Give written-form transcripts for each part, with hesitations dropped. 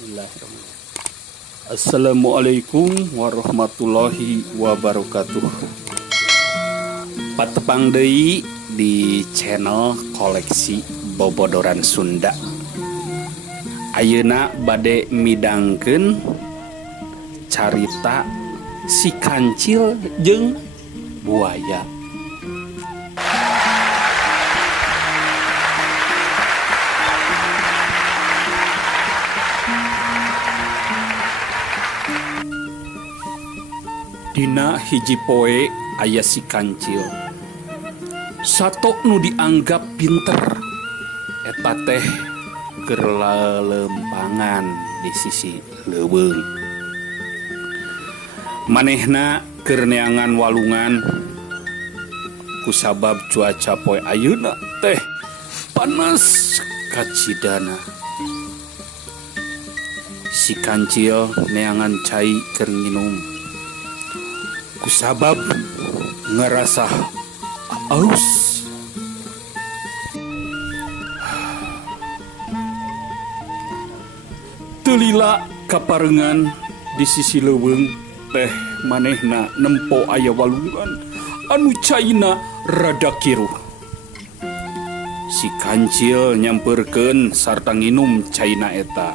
Bismillahirrahmanirrahim. Assalamualaikum warahmatullahi wabarakatuh. Patepang deui di channel koleksi bobodoran Sunda. Ayeuna bade midangkeun carita si kancil jeung buaya. Dina hiji poe aya si kancil. Sato nu dianggap pinter eta teh keur lalempangan di sisi leuweung. Manehna keur neangan walungan kusabab cuaca poe ayeuna teh panas kacidana. Si kancil neangan cai keur nginum kusabab ngerasa aus. Telila kaparengan di sisi leuweung teh manehna nempo aya walungan anu caina rada kiruh. Si kancil nyamperkeun sarta nginum caina eta.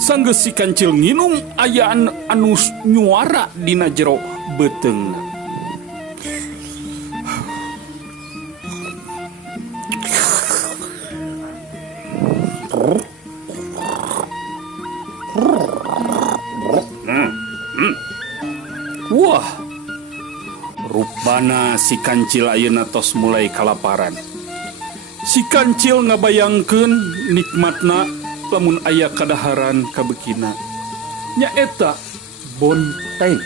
Sanggeus si kancil nginum aya anu nyuara dina jero beteungna. Wah, rupana si kancil ayeuna tos mulai kalaparan. Si kancil ngabayangkeun nikmatna lamun aya kadaharan kabekina nyaeta bonteng.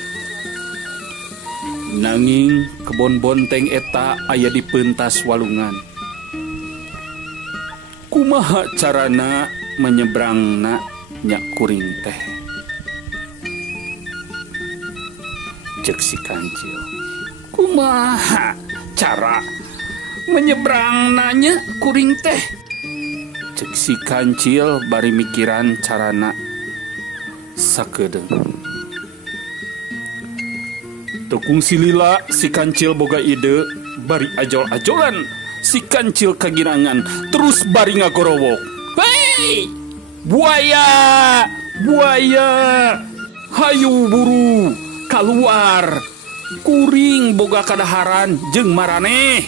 Nanging kebon bonteng eta aya di pentas walungan. Kumaha carana menyebrangna nya kuring teh? Cek si kancil. Kumaha cara menyebrangna nya kuring teh? Cek si kancil bari mikiran carana sakedeung. Tukung silila si kancil boga ide bari ajol-ajolan si kancil kagirangan terus bari ngagorowok. Hei! Buaya! Buaya! Hayu buru keluar. Kuring boga kadaharan jeung maraneh.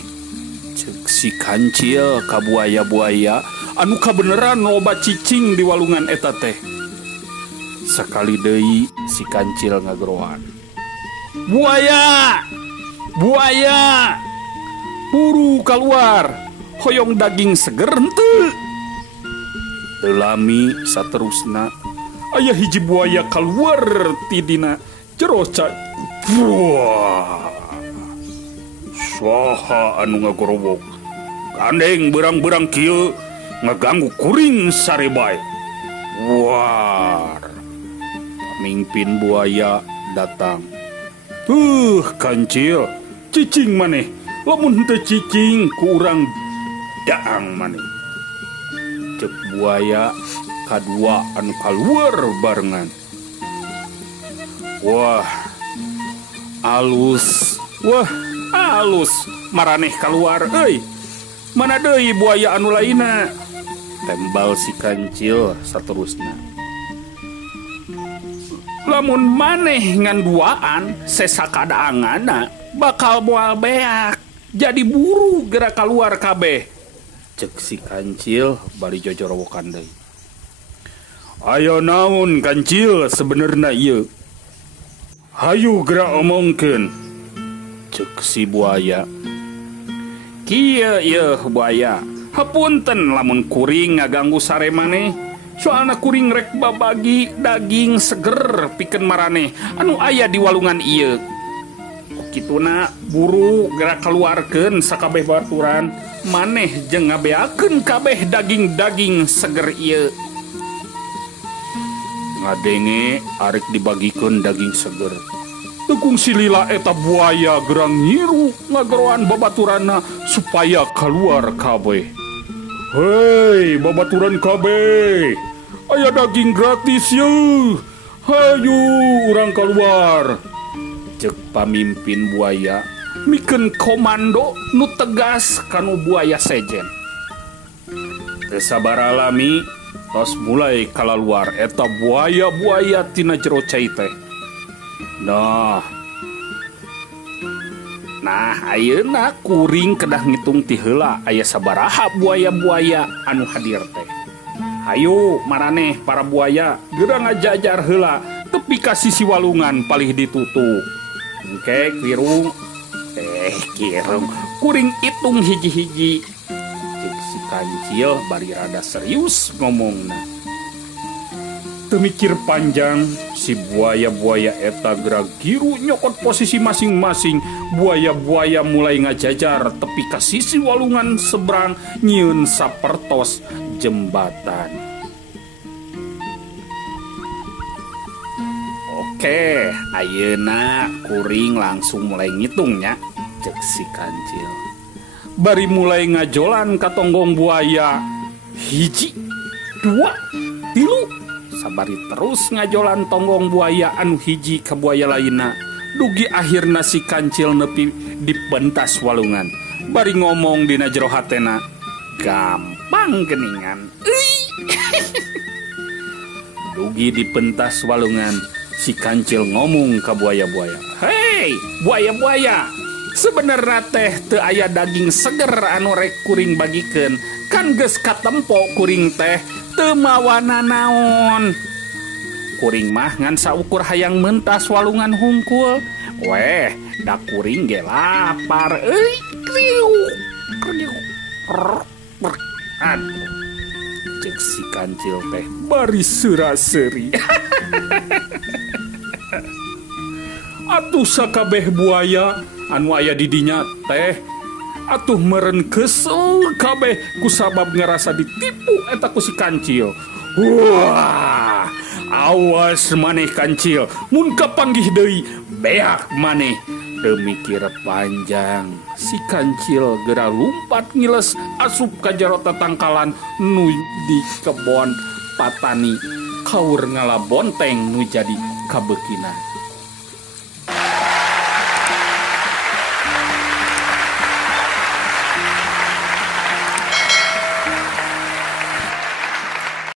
Cek si kancil ka buaya-buaya anu kabeneran loba cicing di walungan eta teh. Sakali deui si kancil ngagorohan. Buaya! Buaya! Buru keluar. Hoyong daging seger henteu. Teu lami saterusna aya hiji buaya keluar ti dina jero ca. Wah. Saha anu ngagorowok? Gandeng berang-berang kieu ngaganggu kuring sarebae. War. Pamimpin buaya datang. Kancil, cicing maneh. Lamun teu cicing ku urang daang maneh. Cek buaya kadua anu kaluar barengan. Wah. Alus. Wah, alus. Maraneh kaluar euy. Mana deui buaya anu lainna? Tembal si kancil saterusna. Lamun maneh ngan duaan sesakadaangana bakal moal beak. Jadi buru gerak keluar kabeh. Cek si kancil bari jojorowokan deui. Ayo naon kancil sebenarnya ieu? Hayu gerak omongkeun. Cek si buaya. Kieu ieu buaya. Hapunten lamun kuring ngaganggu sare maneh. Soalna kuring rek babagi daging seger pikeun maraneh anu aya di walungan ieu. Kituna buru gerak keluarkeun sakabeh baturan maneh jeung ngabeakeun kabeh daging-daging seger ieu. Ngadenge arek dibagikeun daging seger. Tukung silila eta buaya gerang ngiru ngagoroan babaturanna supaya keluar kabeh. Hei babaturan kabeh, aya daging gratis ya. Hayu urang keluar. Cek pamimpin buaya mikeun komando nu tegas kanu buaya sejen. Teu sabaraha lami tos mulai kalaluar eta buaya-buaya tina jero cai teh. Nah ayeuna kuring kedah ngitung ti heula aya sabaraha buaya-buaya anu hadir teh. Hayu maraneh para buaya geura ngajajar heula tepi ka sisi walungan palih ditutup. Engke kirung kirung kuring itung hiji-hiji. Cek si Kancil bari rada serius ngomongna. Teu mikir panjang si buaya-buaya eta geura giru nyokot posisi masing-masing. Buaya-buaya mulai ngajajar tepi ka sisi walungan seberang nyieun sapertos jembatan. Oke, ayeuna kuring langsung mulai ngitungnya, cek si Kancil. Bari mulai ngajolan ka tonggong buaya. 1, 2, 3. Sabari terus ngajolan tonggong buaya anu hiji ka buaya lainna. Dugi akhirna si Kancil nepi di pentas walungan. Bari ngomong dina jero hatena, gampang geningan. Dugi di pentas walungan, si Kancil ngomong ke buaya-buaya, "Hei, buaya-buaya, sebenarnya teh teu aya daging seger anu rek kuring bagikeun. Kan geus katempo kuring teh teu mawana naon. Kuring mah ngan saukur hayang mentas walungan hungkul. Weh, da kuring ge lapar. Aduh, cek si Kancil teh bari seura-seuri. Atuh sakabeh buaya anu aya di dinya teh atuh meureun kesel kabeh kusabab ngerasa ditipu eta ku si Kancil. Wah, awas maneh Kancil, mun kapanggih deui beak maneh. Teu mikir panjang, si Kancil geura lumpat ngiles asup ka jero tatangkalan nu di kebon patani kaur ngalabonteng nu jadi kabeukina.